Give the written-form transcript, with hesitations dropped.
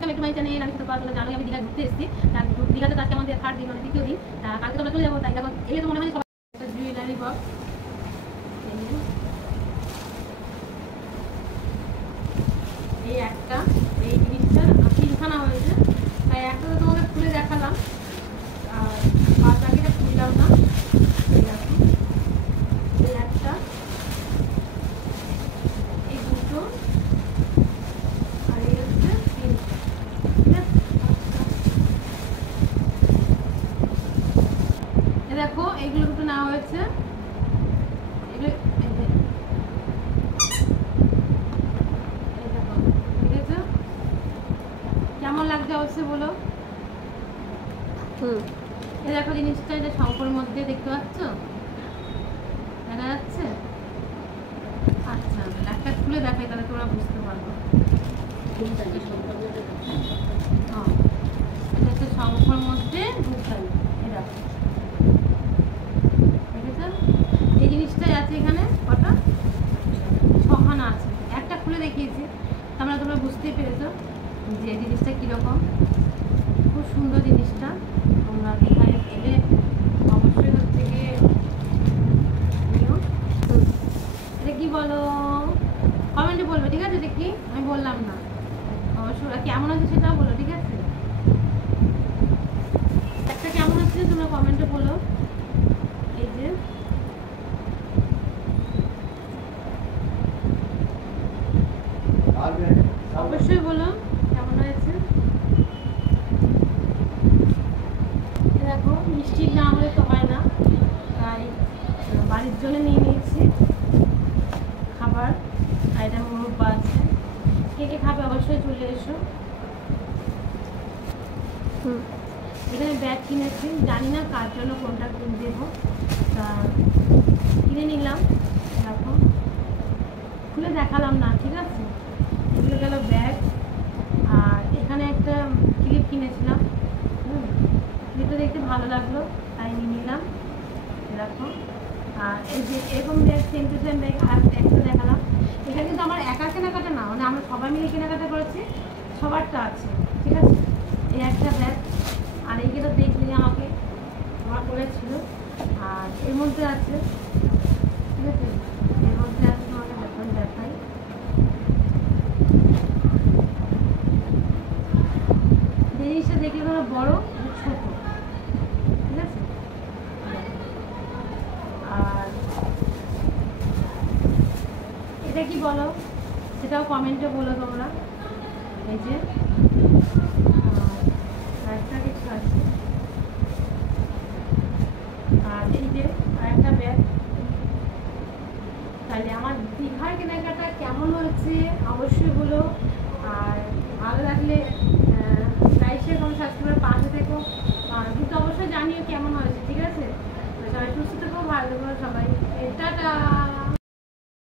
একটু my channel আমি তো পারলে জানোই আমি দীঘা ঘুরতে এসেছি। দীঘাতে আজকে আমাদের থার্ড দিন মানে দ্বিতীয় দিন। কালকে তো আমরা চলে যাবো, তাই এখন এলে তো মনে হয় সবাই একটা জুয়েলারি বক্স, এই একটা এই জিনিসটা তিনখানা হয়েছে, তাই একটা তো তোমাকে খুলে দেখালাম আর বাদ বাকিটা খুললাম না। এই একটা, এই দুটো, আর এই হচ্ছে তিনটা। ঠিক আছে, দেখো এইগুলো দুটো নেওয়া হয়েছে। এগুলো কেমন লাগছে অবশ্যই বলো। এই দেখো জিনিসটা, এটা শঙ্করের মধ্যে দেখতে পাচ্ছ, দেখা যাচ্ছে? আচ্ছা একটা খুলে দেখাই তাহলে তোমরা বুঝতে পারবো। এটা হচ্ছে শঙ্করের মধ্যে ঢুকাই, এটা দেখেছ? এই জিনিসটাই আছে এখানে, কটা? ছখানা আছে। একটা খুলে দেখিয়েছি, তোমরা বুঝতেই পেরেছো যে জিনিসটা কীরকম। খুব সুন্দর জিনিসটা, তোমরা দীঘায় এলে অবশ্যই হচ্ছে গিয়ে নিও। এটা কি বলো কমেন্টে বলবে, ঠিক আছে? এটা কি আমি বললাম না, অবশ্যই কেমন আছে সেটাও বলো, ঠিক আছে? একটা কেমন আছে তোমরা কমেন্টে বলো। এই যে অবশ্যই বলো কেমন হয়েছে। দেখো মিষ্টির না হলে তো হয় না, তাই বাড়ির জন্য নিয়ে নিয়েছি খাবার। আর এটা মুরব্বা আছে, কে কে খাবে অবশ্যই চলে এসো। এখানে ব্যাগ কিনেছি, জানি না কার জন্য কোনটা কিনে দেবো, তা কিনে নিলাম। দেখো খুলে দেখালাম না, ঠিক আছে? এগুলো গেল ব্যাগ। আর এখানে একটা ক্লিপ কিনেছিলাম, ক্লিপটা দেখতে ভালো লাগলো তাই নিয়ে নিলাম। দেখো আর এই যে এরকম bag, same to same bag আর একটা দেখালাম। এখানে কিন্তু আমার একা কেনাকাটা না, মানে আমরা সবাই মিলে কেনাকাটা করেছি, সবারটা আছে, ঠিক আছে? এই একটা ব্যাগ, আর এইগুলো দেখলে আমাকে আমার করেছিল। আর এর মধ্যে আছে, ঠিক আছে? এর মধ্যে আছে, তোমাকে দেখাই। জিনিসটা দেখলে কোনো বড় ছোট, ঠিক আছে? আর এটা কি বলো সেটাও কমেন্টে বলো তোমরা। এই যে একটা কিছু আছে, আর এই যে আরেকটা ব্যাগ। তাহলে আমার দীঘার কেনাকাটা কেমন হয়েছে অবশ্যই বলো। আর ভালো লাগলে লাইক শেয়ার কমেন্ট সাবস্ক্রাইব পাশে থেকো, কিন্তু অবশ্যই জানিও কেমন হয়েছে, ঠিক আছে? সবাই সুস্থ থেকো, ভালো থেকো সবাই। টাটা।